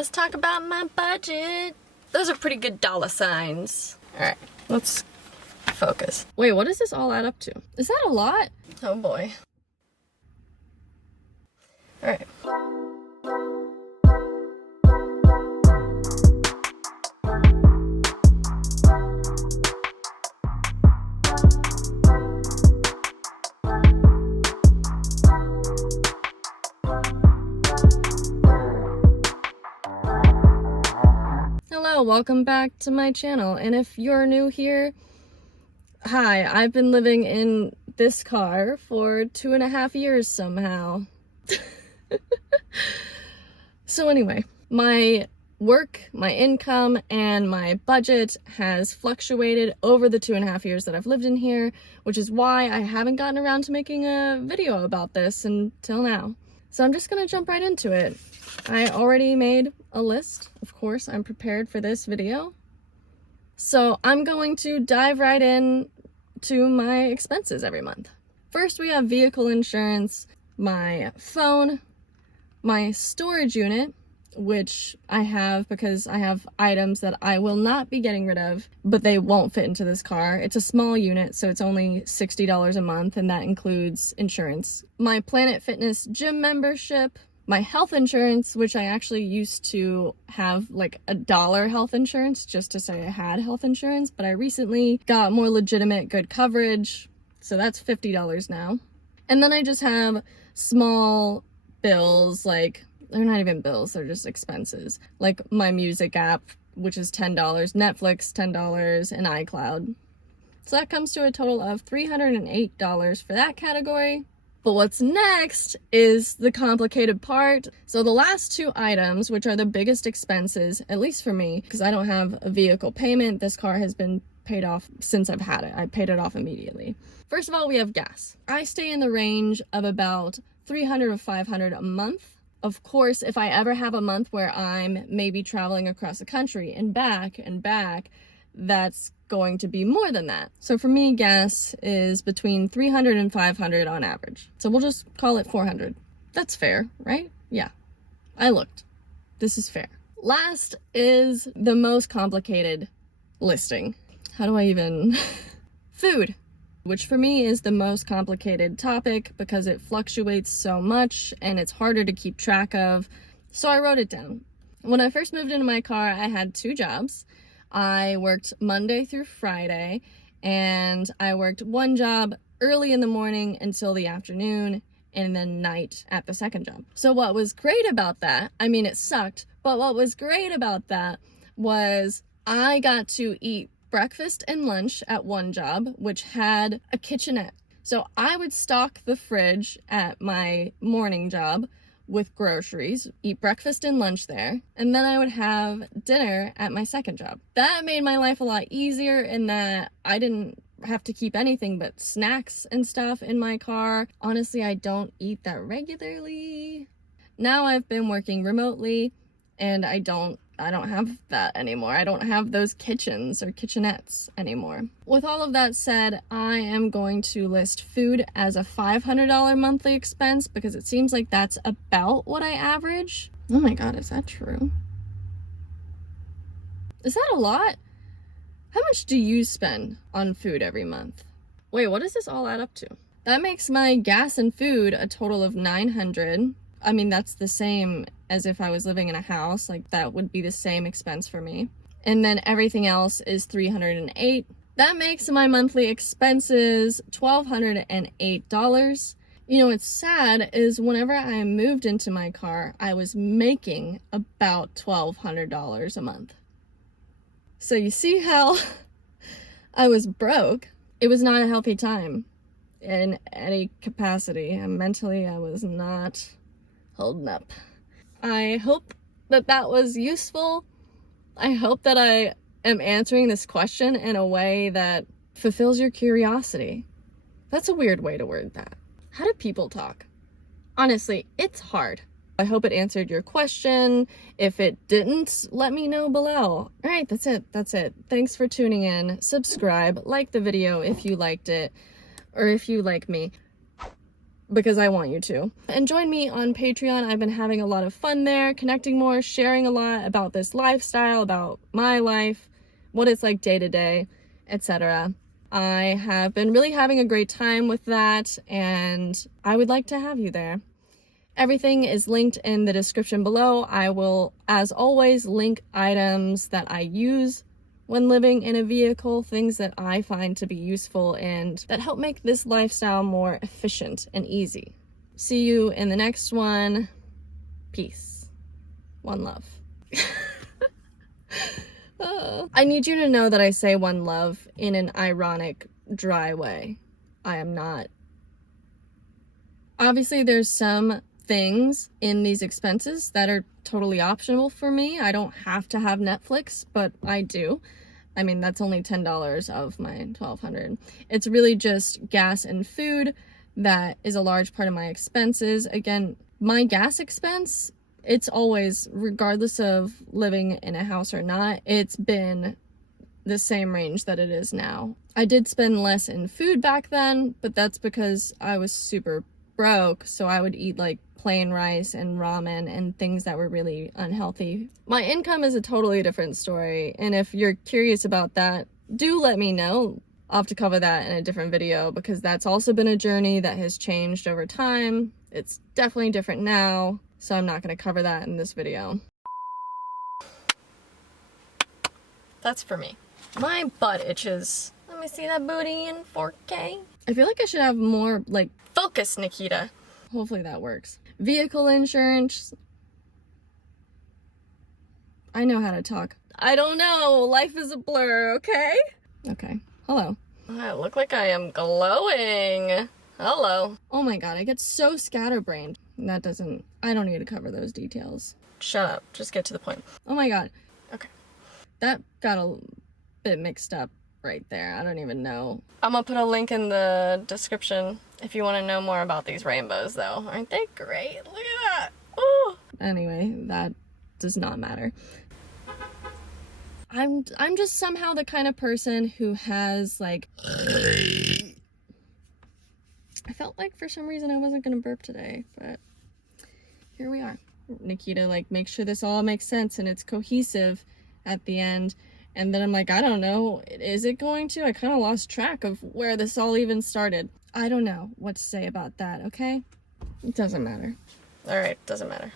let's talk about my budget. Those are pretty good dollar signs. All right, let's focus. Wait, what does this all add up to? Is that a lot? Oh boy. All right. Hello, welcome back to my channel, and if you're new here, hi, I've been living in this car for 2.5 years somehow. So anyway, my work, my income, and my budget has fluctuated over the 2.5 years that I've lived in here, which is why I haven't gotten around to making a video about this until now. So I'm just gonna jump right into it. I already made a list. Of course, I'm prepared for this video. So I'm going to dive right in to my expenses every month. First, we have vehicle insurance, my phone, my storage unit, which I have because I have items that I will not be getting rid of, but they won't fit into this car. It's a small unit, so it's only $60 a month, and that includes insurance. My Planet Fitness gym membership, my health insurance, which I actually used to have like $1 health insurance just to say I had health insurance, but I recently got more legitimate good coverage, so that's $50 now. And then I just have small bills, like they're not even bills, they're just expenses, like my music app, which is $10, Netflix $10, and iCloud. So that comes to a total of $308 for that category. But what's next is the complicated part. So the last two items, which are the biggest expenses, at least for me, because I don't have a vehicle payment, this car has been paid off since I've had it. I paid it off immediately. First of all, we have gas. I stay in the range of about $300 to $500 a month. Of course, if I ever have a month where I'm maybe traveling across the country and back, that's going to be more than that. So for me, gas is between $300 and $500 on average. So we'll just call it $400. That's fair, right? Yeah, I looked. This is fair. Last is the most complicated listing. How do I even... Food, which for me is the most complicated topic because it fluctuates so much and it's harder to keep track of. So I wrote it down. When I first moved into my car, I had 2 jobs. I worked Monday through Friday, and I worked one job early in the morning until the afternoon, and then night at the second job. So what was great about that, I mean, it sucked, but what was great about that was I got to eat breakfast and lunch at one job, which had a kitchenette. So I would stock the fridge at my morning job with groceries, eat breakfast and lunch there, and then I would have dinner at my second job. That made my life a lot easier in that I didn't have to keep anything but snacks and stuff in my car. Honestly, I don't eat that regularly. Now I've been working remotely and I don't have that anymore. I don't have those kitchens or kitchenettes anymore. With all of that said, I am going to list food as a $500 monthly expense because it seems like that's about what I average. Oh my God, is that true? Is that a lot? How much do you spend on food every month? Wait, what does this all add up to? That makes my gas and food a total of $900. I mean, that's the same as if I was living in a house, like that would be the same expense for me. And then everything else is $308. That makes my monthly expenses $1,208. You know, what's sad is whenever I moved into my car, I was making about $1,200 a month. So you see how I was broke. It was not a healthy time in any capacity, and mentally I was not holding up. I hope that that was useful. I hope that I am answering this question in a way that fulfills your curiosity. That's a weird way to word that. How do people talk? Honestly, it's hard. I hope it answered your question. If it didn't, let me know below. All right, that's it. Thanks for tuning in. Subscribe, like the video if you liked it, or if you like me. because I want you to. And join me on Patreon. I've been having a lot of fun there, connecting more, sharing a lot about this lifestyle, about my life, what it's like day to day, etc. I have been really having a great time with that, and I would like to have you there. Everything is linked in the description below. I will, as always, link items that I use when living in a vehicle, things that I find to be useful and that help make this lifestyle more efficient and easy. See you in the next one. Peace. One love. I need you to know that I say one love in an ironic, dry way. I am not. Obviously, there's some things in these expenses that are totally optional for me. I don't have to have Netflix, but I do. I mean, that's only $10 of my $1,200. It's really just gas and food that is a large part of my expenses. Again, my gas expense, it's always, regardless of living in a house or not, it's been the same range that it is now. I did spend less in food back then, but that's because I was super broke, so I would eat like plain rice and ramen and things that were really unhealthy. My income is a totally different story, and if you're curious about that, do let me know. I'll have to cover that in a different video because that's also been a journey that has changed over time. It's definitely different now, so I'm not going to cover that in this video. That's for me. My butt itches. Let me see that booty in 4K. I feel like I should have more, like, focus, Nikita. Hopefully that works. Vehicle insurance. I know how to talk. I don't know. Life is a blur, okay? Okay. Hello. I look like I am glowing. Hello. Oh my god, I get so scatterbrained. That doesn't... I don't need to cover those details. Shut up. Just get to the point. Oh my god. Okay. That got a bit mixed up right there. I don't even know. I'm gonna put a link in the description if you want to know more about these rainbows, though. Aren't they great? Look at that. Ooh. Anyway, that does not matter. I'm just somehow the kind of person who has, like... I felt like for some reason I wasn't gonna burp today, but here we are. Nikita, like, make sure this all makes sense and it's cohesive at the end. And then I'm like, I don't know, is it going to? I kind of lost track of where this all even started. I don't know what to say about that, okay? It doesn't matter. Alright, doesn't matter.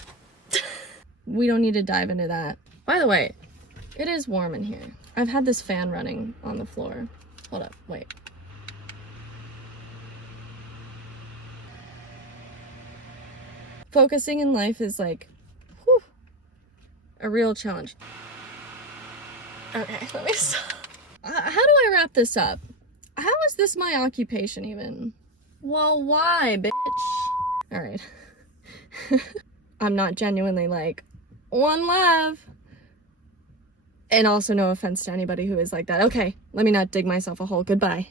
We don't need to dive into that. By the way, it is warm in here. I've had this fan running on the floor. Hold up, wait. Focusing in life is like, whew, a real challenge. Okay, let me stop. How do I wrap this up? How is this my occupation even? Well, why, bitch? Alright. I'm not genuinely like, one love. And also no offense to anybody who is like that. Okay, let me not dig myself a hole. Goodbye.